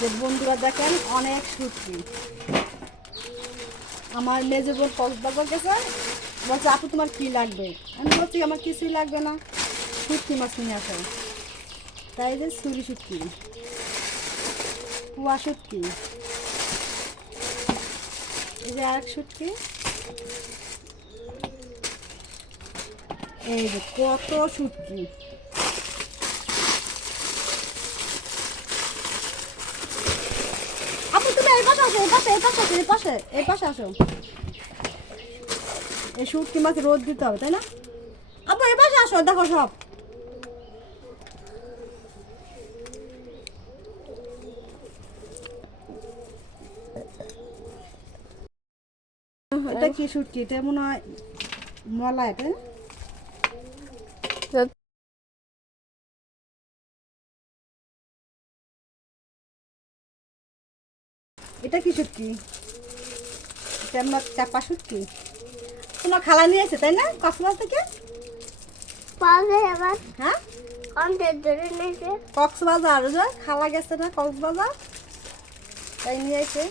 যে বন্ধুরা দেখেন, অনেক সুটকি। আমার মেজে বোন কক্সবাজার গেছে। বলছে, আপু, তোমার কি লাগবে? আমি বলছি, আমার কিছুই লাগবে না। শুটকি মাছ নিয়ে আসো। তাই যে ছুরি শুটকি কুয়া শুটকি এই যে আরেক শুটকি এই যে কত শুটকি আপু তুমি এই পাশে আসো, এই পাশে এই পাশে আসো, এই পাশে এই পাশে আসো। এই রোদ দিতে হবে, তাই না? এই পাশে আসো, দেখো সব। এটা কি এটা মনে হয় মলা এটা এটা কি শুটকি এটা আমার চাপা শুটকি তোমার খালা নিয়ে এসে তাই না? কক্সবাজার থেকে? হ্যাঁ? কক্সবাজার যে খালা গেছে না কক্সবাজার? তাই নিয়ে এসে